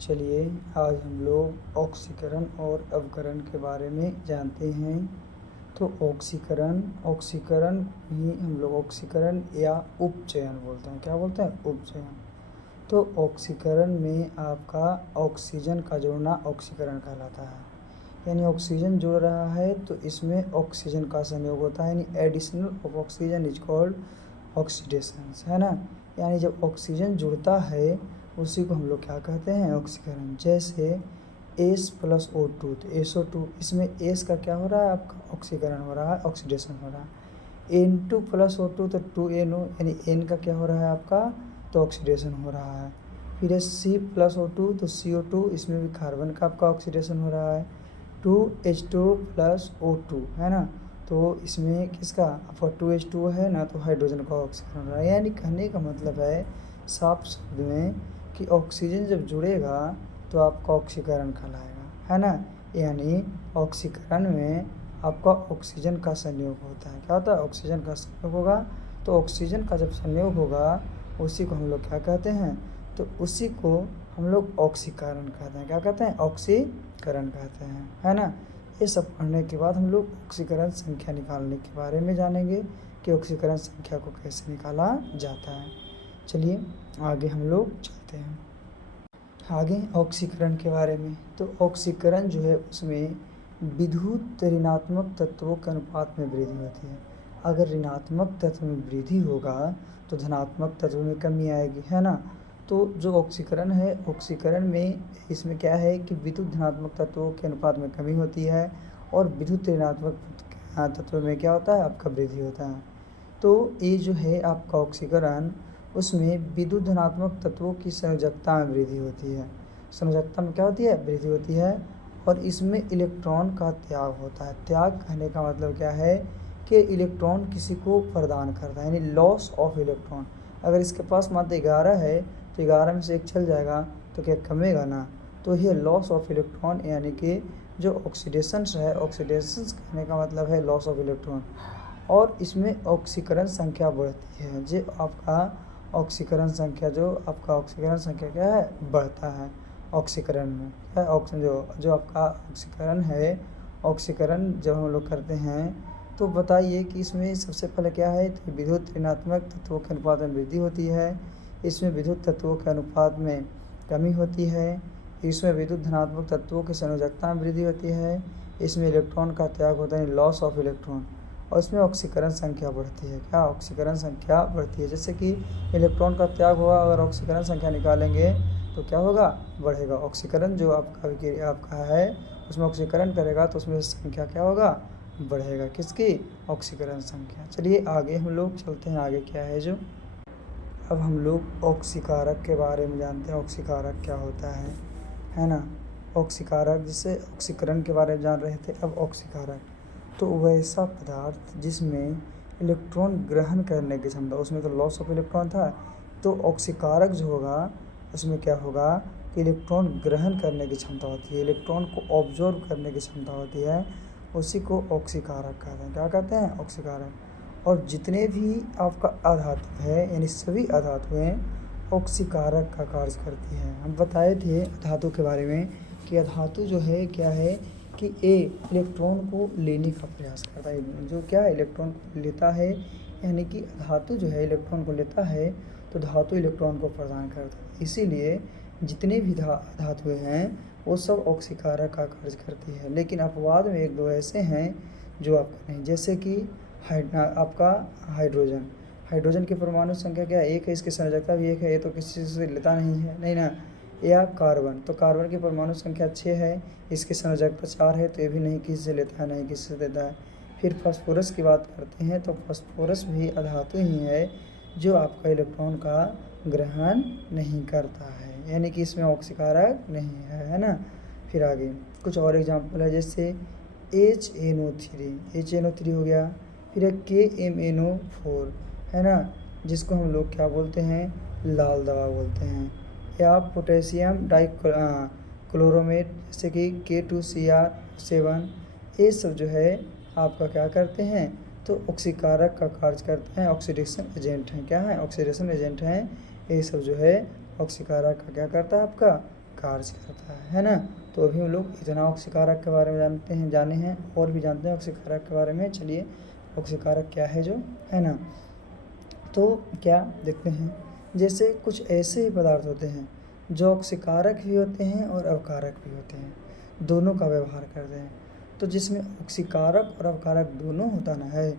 चलिए आज हम लोग ऑक्सीकरण और अवकरण के बारे में जानते हैं। तो ऑक्सीकरण ही हम लोग ऑक्सीकरण या उपचयन बोलते हैं। क्या बोलते हैं? उपचयन। तो ऑक्सीकरण में आपका ऑक्सीजन का जोड़ना ऑक्सीकरण कहलाता है। यानी ऑक्सीजन जुड़ रहा है तो इसमें ऑक्सीजन का संयोग होता है, यानी additional of oxygen is called oxidation, है ना। यानी जब ऑक्सीजन जुड़ता है उसी को हम लोग क्या कहते हैं? ऑक्सीकरण। जैसे H+O2, तो SO2, इसमें एस का क्या हो रहा है? आपका ऑक्सीकरण हो रहा है, ऑक्सीडेशन हो रहा है। N2+O2 तो 2NO, यानी N का क्या हो रहा है आपका? तो ऑक्सीडेशन हो रहा है। फिर है C+O2 तो CO2, इसमें भी कार्बन का आपका ऑक्सीडेशन हो रहा है। 2H2+O2, है ना। तो इसमें किसका आपका 2H2 है ना, तो हाइड्रोजन का ऑक्सीकरण हो रहा है। यानी कहने का मतलब है साफ शब्द में कि ऑक्सीजन जब जुड़ेगा तो आपका ऑक्सीकरण कहलाएगा, है ना। यानी ऑक्सीकरण में आपका ऑक्सीजन का संयोग होता है। क्या होता है? ऑक्सीजन का संयोग होगा। तो ऑक्सीजन का जब संयोग होगा उसी को हम लोग क्या कहते हैं? तो उसी को हम लोग ऑक्सीकरण कहते हैं। क्या कहते हैं? ऑक्सीकरण कहते हैं, है ना। ये सब पढ़ने के बाद हम लोग ऑक्सीकरण संख्या निकालने के बारे में जानेंगे कि ऑक्सीकरण संख्या को कैसे निकाला जाता है। चलिए आगे हम लोग चलते हैं। आगे ऑक्सीकरण के बारे में। तो ऑक्सीकरण जो है उसमें विद्युत ऋणात्मक तत्वों के अनुपात में वृद्धि होती है। अगर ऋणात्मक तत्व में वृद्धि होगा तो धनात्मक तत्व में कमी आएगी, है ना। तो जो ऑक्सीकरण है, ऑक्सीकरण में इसमें क्या है कि विद्युत धनात्मक तत्वों के अनुपात में कमी होती है और विद्युत ऋणात्मक तत्व में क्या होता है? आपका वृद्धि होता है। तो ये जो है आपका ऑक्सीकरण, उसमें विद्युत धनात्मक तत्वों की संयोजकता में वृद्धि होती है। संयोजकता में क्या होती है? वृद्धि होती है। और इसमें इलेक्ट्रॉन का त्याग होता है। त्याग कहने का मतलब क्या है कि इलेक्ट्रॉन किसी को प्रदान करता है, यानी लॉस ऑफ इलेक्ट्रॉन। अगर इसके पास मात्र 11 है तो 11 में से एक चल जाएगा तो क्या कमेगा ना। तो ये लॉस ऑफ इलेक्ट्रॉन, यानी कि जो ऑक्सीडेशंस है, ऑक्सीडेशंस कहने का मतलब है लॉस ऑफ इलेक्ट्रॉन। और इसमें ऑक्सीकरण संख्या बढ़ती है। जो आपका ऑक्सीकरण संख्या क्या है? बढ़ता है ऑक्सीकरण में। क्या जो आपका ऑक्सीकरण है, ऑक्सीकरण जब हम लोग करते हैं तो बताइए कि इसमें सबसे पहले क्या है? तो विद्युत ऋणात्मक तत्वों के अनुपात में वृद्धि होती है। इसमें विद्युत तत्वों के अनुपात में कमी होती है। इसमें विद्युत धनात्मक तत्वों की संयोजकता में वृद्धि होती है। इसमें इलेक्ट्रॉन का त्याग होता है, लॉस ऑफ इलेक्ट्रॉन। और इसमें ऑक्सीकरण संख्या बढ़ती है। क्या? ऑक्सीकरण संख्या बढ़ती है। जैसे कि इलेक्ट्रॉन का त्याग होगा, अगर ऑक्सीकरण संख्या निकालेंगे तो क्या होगा? बढ़ेगा। ऑक्सीकरण जो आपका है उसमें ऑक्सीकरण करेगा तो उसमें संख्या क्या होगा? बढ़ेगा। किसकी? ऑक्सीकरण संख्या। चलिए आगे हम लोग चलते हैं। आगे क्या है जो, अब हम लोग ऑक्सीकारक के बारे में जानते हैं। ऑक्सीकारक क्या होता है ना। ऑक्सीकारक, जिससे ऑक्सीकरण के बारे में जान रहे थे, अब ऑक्सीकारक तो वैसा पदार्थ जिसमें इलेक्ट्रॉन ग्रहण करने की क्षमता, उसमें तो लॉस ऑफ इलेक्ट्रॉन था। तो ऑक्सीकारक जो होगा उसमें क्या होगा कि इलेक्ट्रॉन ग्रहण करने की क्षमता होती है, इलेक्ट्रॉन को ऑब्जॉर्व करने की क्षमता होती है, उसी को ऑक्सीकारक कहते हैं। क्या कहते हैं? ऑक्सीकारक। और जितने भी आपका अधातु है, यानी सभी अधातुएँ ऑक्सीकारक का कार्य करती हैं। हम बताए थे धातु के बारे में कि अधातु जो है क्या है कि इलेक्ट्रॉन को लेने का प्रयास करता है। जो क्या है? इलेक्ट्रॉन को लेता है, यानी कि धातु जो है इलेक्ट्रॉन को लेता है तो धातु इलेक्ट्रॉन को प्रदान करता है। इसीलिए जितने भी धातुएँ हैं वो सब ऑक्सीकारक का कार्य करती है। लेकिन अपवाद में एक दो ऐसे हैं जो आपका नहीं, जैसे कि आपका हाइड्रोजन की परमाणु संख्या क्या है? 1 है। इसकी संयोजकता भी 1 है। ये तो किसी से लेता नहीं है, नहीं ना। या कार्बन, तो कार्बन की परमाणु संख्या 6 है, इसकी संयोजकता 4 है, तो ये भी नहीं किसी से लेता है, नहीं किसी से देता है। फिर फास्फोरस की बात करते हैं तो फास्फोरस भी अधातु ही है जो आपका इलेक्ट्रॉन का ग्रहण नहीं करता है, यानी कि इसमें ऑक्सीकारक नहीं है ना। फिर आगे कुछ और एग्जाम्पल है, जैसे HNO3 हो गया। फिर एक KMNO4, है ना, जिसको हम लोग क्या बोलते हैं? लाल दवा बोलते हैं। या पोटेशियम डाइक्लोरोमेट, जैसे कि K2Cr7, ये सब जो है आपका क्या करते हैं? तो ऑक्सीकारक का कार्य करते हैं, ऑक्सीडेशन एजेंट हैं। क्या है? ऑक्सीडेशन एजेंट हैं। ये सब जो है ऑक्सीकारक का क्या करता है? आपका कार्य करता है ना। तो अभी हम लोग इतना ऑक्सीकारक के बारे में जाने हैं और भी जानते हैं ऑक्सीकारक के बारे में। चलिए ऑक्सीकारक क्या है जो है ना, तो क्या देखते हैं, जैसे कुछ ऐसे ही पदार्थ होते हैं जो ऑक्सीकारक भी होते हैं और अवकारक भी होते हैं, दोनों का व्यवहार करते हैं। तो जिसमें ऑक्सीकारक और अवकारक दोनों होता ना है,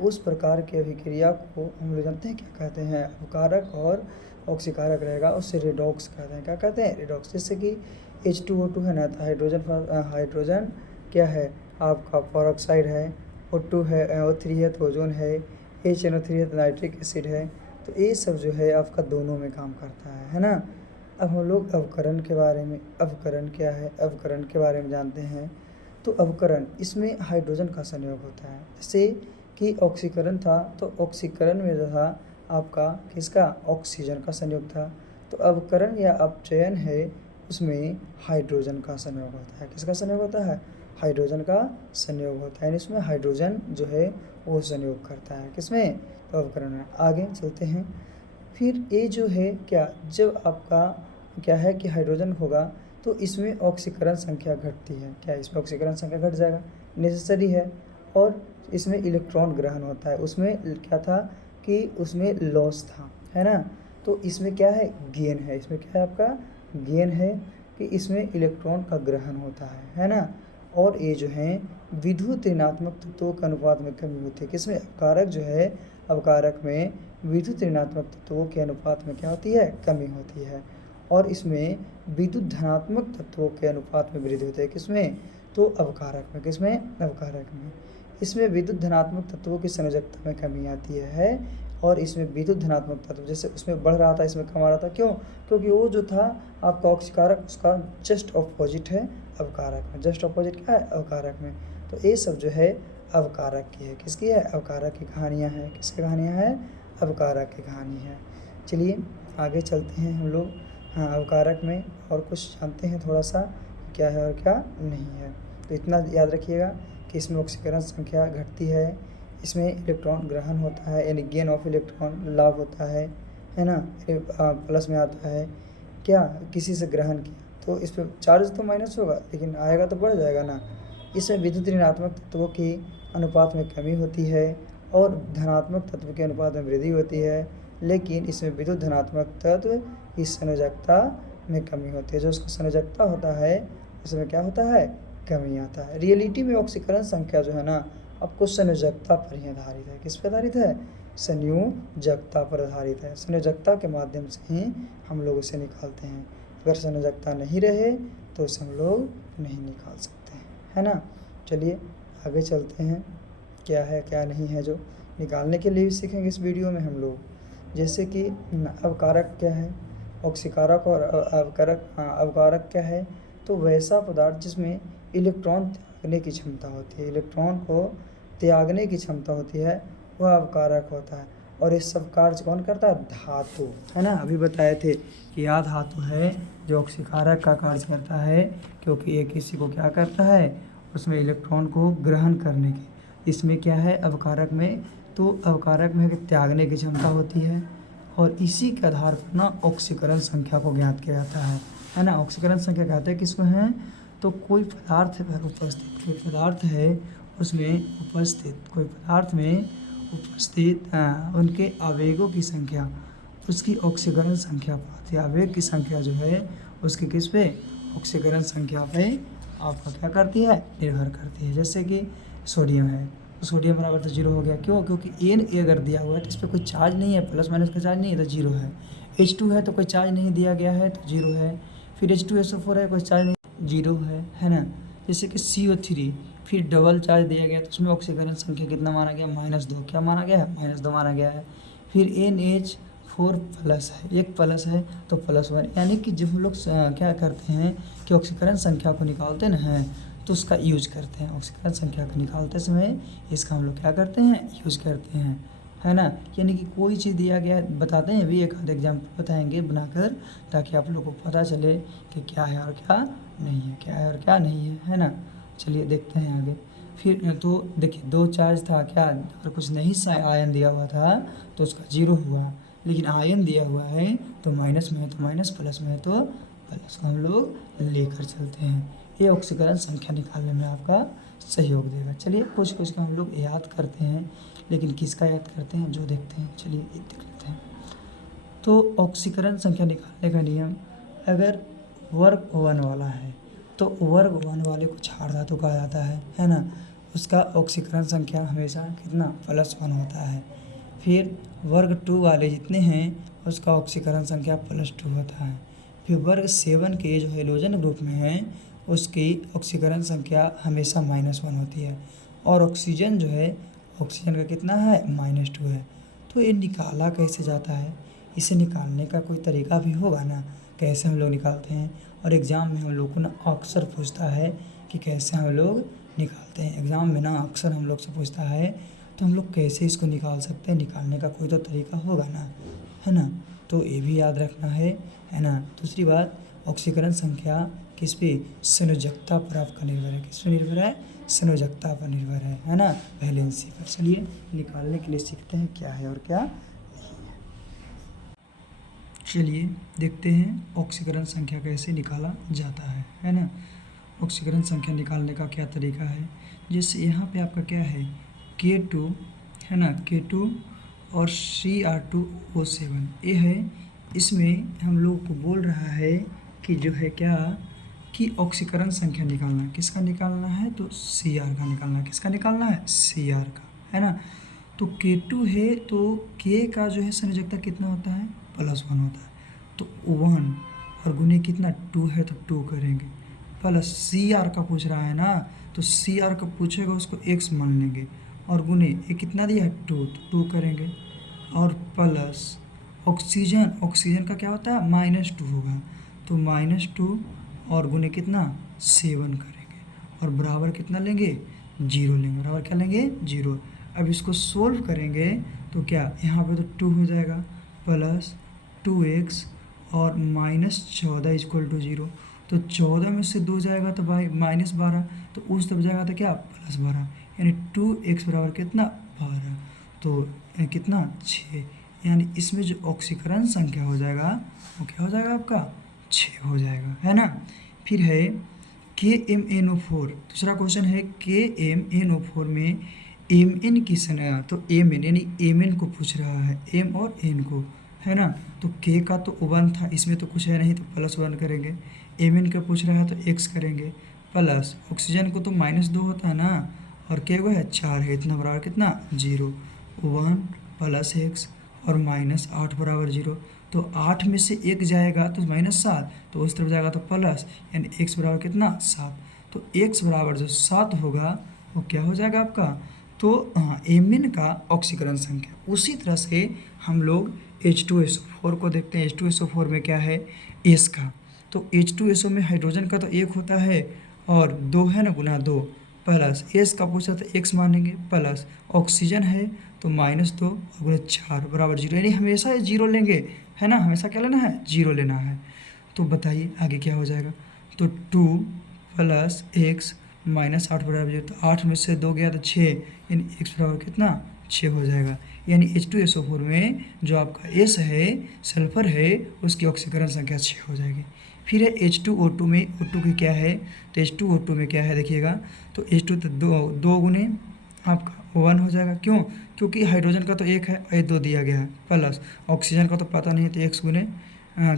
उस प्रकार की अभिक्रिया को हम लोग जानते हैं क्या कहते हैं, अवकारक और ऑक्सीकारक रहेगा, उससे रेडॉक्स कहते हैं। क्या कहते हैं, रेडॉक्स। जैसे कि H2O2 है ना, तो हाइड्रोजन क्या है आपका पेरोक्साइड है, O2 है, O3 है तो ओजोन है, HNO3 है तो नाइट्रिक एसिड है। तो ये सब जो है आपका दोनों में काम करता है ना। अब हम लोग अवकरण के बारे में, अवकरण क्या है, अवकरण के बारे में जानते हैं। तो अवकरण, इसमें हाइड्रोजन का संयोग होता है। जैसे कि ऑक्सीकरण था, तो ऑक्सीकरण में जो था आपका किसका, ऑक्सीजन का संयोग था। तो अवकरण या अपचयन है, उसमें हाइड्रोजन का संयोग होता है। किसका संयोग होता है, हाइड्रोजन का संयोग होता है। इसमें हाइड्रोजन जो है वो संयोग करता है किसमें, तो अवकरण में। आगे चलते हैं। फिर ये जो है क्या, जब आपका क्या है कि हाइड्रोजन होगा तो इसमें ऑक्सीकरण संख्या घटती है। क्या इसमें ऑक्सीकरण संख्या घट जाएगा, नेसेसरी है। और इसमें इलेक्ट्रॉन ग्रहण होता है। उसमें क्या था कि उसमें लॉस था, है ना। तो इसमें क्या है, गेन है। इसमें क्या है आपका, गेन है कि इसमें इलेक्ट्रॉन का ग्रहण होता है ना। और ये जो है विद्युत ऋणात्मक तत्वों के अनुपात में कमी होती है। किसमें, अवकारक जो है, अवकारक में विद्युत ऋणात्मक तत्वों के अनुपात में क्या होती है, कमी होती है। और इसमें विद्युत धनात्मक तत्वों के अनुपात में वृद्धि होती है। किसमें, तो अवकारक में। किसमें, अवकारक में। इसमें विद्युत धनात्मक तत्वों की संयोजकता में कमी आती है। और इसमें विद्युत धनात्मक तत्व, जैसे उसमें बढ़ रहा था इसमें कम आ रहा था, क्यों, क्योंकि वो जो था आपका ऑक्सीकारक, उसका जस्ट ऑपोजिट है अवकारक में। जस्ट ऑपोजिट क्या है, अवकारक में। तो ये सब जो है अवकारक की है। किसकी है, अवकारक की कहानियाँ हैं। किसकी कहानियाँ हैं, अवकारक की कहानी है। चलिए आगे चलते हैं हम लोग। हाँ, अवकारक में और कुछ जानते हैं थोड़ा सा, क्या है और क्या नहीं है। तो इतना याद रखिएगा कि इसमें ऑक्सीकरण संख्या घटती है, इसमें इलेक्ट्रॉन ग्रहण होता है, यानी गेन ऑफ इलेक्ट्रॉन लाभ होता है ना। प्लस में आता है क्या, किसी से ग्रहण किया तो इस पर चार्ज तो माइनस होगा, लेकिन आएगा तो बढ़ जाएगा ना। इसमें विद्युत ऋणात्मक तत्वों की अनुपात में कमी होती है और धनात्मक तत्व के अनुपात में वृद्धि होती है। लेकिन इसमें विद्युत धनात्मक तत्व की संयोजकता में कमी होती है। जो उसका संयोजकता होता है उसमें क्या होता है, कमी आता है। रियलिटी में ऑक्सीकरण संख्या जो है ना, आपको संयोजकता पर ही आधारित है। किस पर आधारित है, संयोजकता पर आधारित है। संयोजकता के माध्यम से ही हम लोग उसे निकालते हैं। अगर संयोजकता नहीं रहे तो उसे हम लोग नहीं निकाल सकते हैं, है ना। चलिए आगे चलते हैं, क्या है क्या नहीं है जो निकालने के लिए भी सीखेंगे इस वीडियो में हम लोग। जैसे कि अवकारक क्या है, ऑक्सीकारक और अवकारक क्या है, तो वैसा पदार्थ जिसमें इलेक्ट्रॉन त्यागने की क्षमता होती है, इलेक्ट्रॉन को त्यागने की क्षमता होती है, वह अवकारक होता है। और ये सब कार्य कौन करता है, धातु, है ना। अभी बताए थे कि यह धातु है जो ऑक्सीकारक का कार्य करता है, क्योंकि ये किसी को क्या करता है, उसमें इलेक्ट्रॉन को ग्रहण करने की। इसमें क्या है, अवकारक में, तो अवकारक में त्यागने की क्षमता होती है। और इसी के आधार पर ना ऑक्सीकरण संख्या को ज्ञात किया जाता है ना। ऑक्सीकरण संख्या कहते हैं किसको है, तो कोई पदार्थ पर उपस्थित, कोई पदार्थ है उसमें उपस्थित, कोई पदार्थ में उपस्थित उनके आवेगों की संख्या उसकी ऑक्सीकरण संख्या पर, आवेग की संख्या जो है उसकी किस पे, ऑक्सीकरण संख्या पे आपका क्या करती है, निर्भर करती है। जैसे कि सोडियम है, तो सोडियम बराबर तो जीरो हो गया, क्यों, क्योंकि Na अगर दिया हुआ है तो इस पर कोई चार्ज नहीं है, प्लस माइनस का चार्ज नहीं है तो जीरो है। H2 है तो कोई चार्ज नहीं दिया गया है तो जीरो है। फिर H2SO4 है, कोई चार्ज नहीं, जीरो है ना। जैसे कि CO3 फिर डबल चार्ज दिया गया तो उसमें ऑक्सीकरण संख्या कितना माना गया, -2। क्या माना गया है, -2 माना गया है। फिर NH4 प्लस है, एक प्लस है तो +1, यानी कि जब हम लोग क्या करते हैं कि ऑक्सीकरण संख्या को निकालते ना हैं तो उसका यूज करते हैं। ऑक्सीकरण संख्या को निकालते समय इसका हम लोग क्या करते हैं, यूज करते हैं, है ना। यानी कि कोई चीज़ दिया गया बताते हैं, अभी एक आध एग्जाम्पल बताएंगे बनाकर, ताकि आप लोगों को पता चले कि क्या है और क्या नहीं है, क्या है और क्या नहीं है ना। चलिए देखते हैं आगे। फिर तो देखिए दो चार्ज था, क्या अगर कुछ नहीं आयन दिया हुआ था तो उसका जीरो हुआ, लेकिन आयन दिया हुआ है तो माइनस में है तो माइनस, प्लस में है तो प्लस को हम लोग लेकर चलते हैं। ये ऑक्सीकरण संख्या निकालने में आपका सहयोग देगा। चलिए कुछ कुछ का हम लोग याद करते हैं, लेकिन किसका याद करते हैं जो देखते हैं। चलिए ये देख लेते हैं। तो ऑक्सीकरण संख्या निकालने का नियम, अगर वर्ग 1 वाला है तो वर्ग 1 वाले को क्षार धातु कहा जाता है ना। उसका ऑक्सीकरण संख्या हमेशा कितना +1 होता है। फिर वर्ग 2 वाले जितने हैं उसका ऑक्सीकरण संख्या +2 होता है। फिर वर्ग 7 के जो हेलोजन ग्रुप में हैं उसकी ऑक्सीकरण संख्या हमेशा -1 होती है। और ऑक्सीजन जो है, ऑक्सीजन का कितना है -2 है। तो ये निकाला कैसे जाता है, इसे निकालने का कोई तरीका भी होगा ना, कैसे हम लोग निकालते हैं। और एग्ज़ाम में हम लोग को ना अक्सर पूछता है कि कैसे हम लोग निकालते हैं। एग्ज़ाम में ना अक्सर हम लोग से पूछता है, तो हम लोग कैसे इसको निकाल सकते हैं, निकालने का कोई तो तरीका होगा ना, है ना। तो ये भी याद रखना है ना। दूसरी बात, ऑक्सीकरण संख्या किस पे, संयोजकता पर आपका निर्भर है। किस पर निर्भर है, संयोजकता पर निर्भर है ना, वैलेंसी पर। चलिए निकालने के लिए सीखते हैं क्या है और क्या नहीं है। चलिए देखते हैं ऑक्सीकरण संख्या कैसे निकाला जाता है ना। ऑक्सीकरण संख्या निकालने का क्या तरीका है। जैसे यहाँ पे आपका क्या है, K2 है ना, K2 और Cr2O7 ये है। इसमें हम लोग को बोल रहा है कि जो है क्या, कि ऑक्सीकरण संख्या निकालना है। किसका निकालना है, तो Cr का निकालना है। किसका निकालना है, Cr का, है ना। तो K2 है तो K का जो है संयोजकता कितना होता है, +1 होता है। तो 1 और गुने कितना 2 है तो 2 करेंगे, प्लस Cr का पूछ रहा है ना, तो Cr का पूछेगा उसको x मान लेंगे, और गुने ये कितना दिया है 2, तो 2 करेंगे, और प्लस ऑक्सीजन, ऑक्सीजन का क्या होता है -2 होगा, तो -2 और गुने कितना 7 करेंगे, और बराबर कितना लेंगे 0 लेंगे, बराबर क्या लेंगे 0। अब इसको सोल्व करेंगे तो क्या, यहाँ पे तो 2 हो जाएगा, प्लस 2x और -14 = 0। तो 14 में से 2 जाएगा तो भाई -12, तो उस तरफ जाएगा तो क्या +12, यानी 2x बराबर कितना 12, तो कितना 6। यानी इसमें जो ऑक्सीकरण संख्या हो जाएगा वो क्या हो जाएगा आपका 6 हो जाएगा, है ना। फिर है KMnO4। दूसरा क्वेश्चन है KMnO4 में Mn की संख्या, तो Mn यानी Mn को पूछ रहा है, M और N को, है ना। तो K का तो 1 था, इसमें तो कुछ है नहीं, तो +1 करेंगे। Mn का पूछ रहा है तो x करेंगे, प्लस ऑक्सीजन को तो -2 होता है ना, और K को है 4 है, इतना बराबर कितना 0, 1 प्लस x और -8 बराबर 0। तो 8 में से 1 जाएगा तो -7, तो उस तरफ जाएगा तो प्लस, यानी x बराबर कितना 7। तो x बराबर जो 7 होगा वो क्या हो जाएगा आपका, तो Mn का ऑक्सीकरण संख्या। उसी तरह से हम लोग H2SO4 को देखते हैं। H2SO4 में क्या है, S का, तो H2SO में हाइड्रोजन का तो 1 होता है और 2 है ना, गुना 2, प्लस S का पूछा तो x मानेंगे, प्लस ऑक्सीजन है तो -2 और गुना 4 बराबर 0, यानी हमेशा 0 लेंगे, है ना। हमेशा क्या लेना है, 0 लेना है। तो बताइए आगे क्या हो जाएगा, तो 2 प्लस x -8 बराबर 0, तो 8 में से 2 गया तो 6, यानी x बराबर कितना 6 हो जाएगा। यानी H2SO4 में जो आपका S है, सल्फर है, उसकी ऑक्सीकरण संख्या 6 हो जाएगी। फिर है H2O2 में, O2 की क्या है, तो H2O2 में क्या है देखिएगा, तो H2 तो 2 गुने आपका 1 हो जाएगा। क्यों, क्योंकि हाइड्रोजन का तो 1 है और 2 दिया गया है, प्लस ऑक्सीजन का तो पता नहीं है, तो x गुने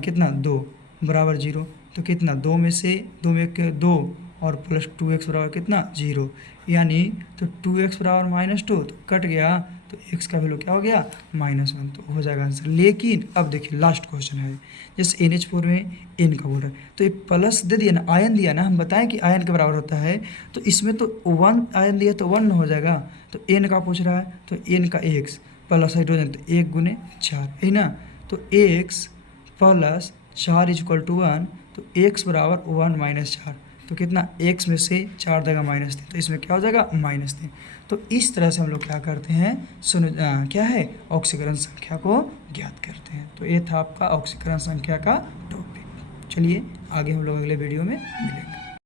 कितना 2 बराबर 0, तो कितना 2 में से 2 में 2 और प्लस 2x बराबर कितना 0, यानी तो 2x बराबर -2 तो कट गया, तो x का वैल्यू क्या हो गया -1, तो हो जाएगा आंसर। लेकिन अब देखिए लास्ट क्वेश्चन है, जैसे NH4 में N का बोल रहा है, तो ये प्लस दे दिया ना, आयन दिया ना, हम बताएं कि आयन के बराबर होता है, तो इसमें तो 1 आयन दिया तो 1 हो जाएगा, तो N का पूछ रहा है, तो N का x प्लस हाइड्रोजन तो 1 गुने 4 है ना, तो x प्लस 4 = 1, तो x बराबर 1 - 4, तो कितना x में से 4 देगा -3, तो इसमें क्या हो जाएगा -3। तो इस तरह से हम लोग क्या करते हैं, क्या है ऑक्सीकरण संख्या को ज्ञात करते हैं। तो ये था आपका ऑक्सीकरण संख्या का टॉपिक। चलिए आगे हम लोग अगले वीडियो में मिलेंगे।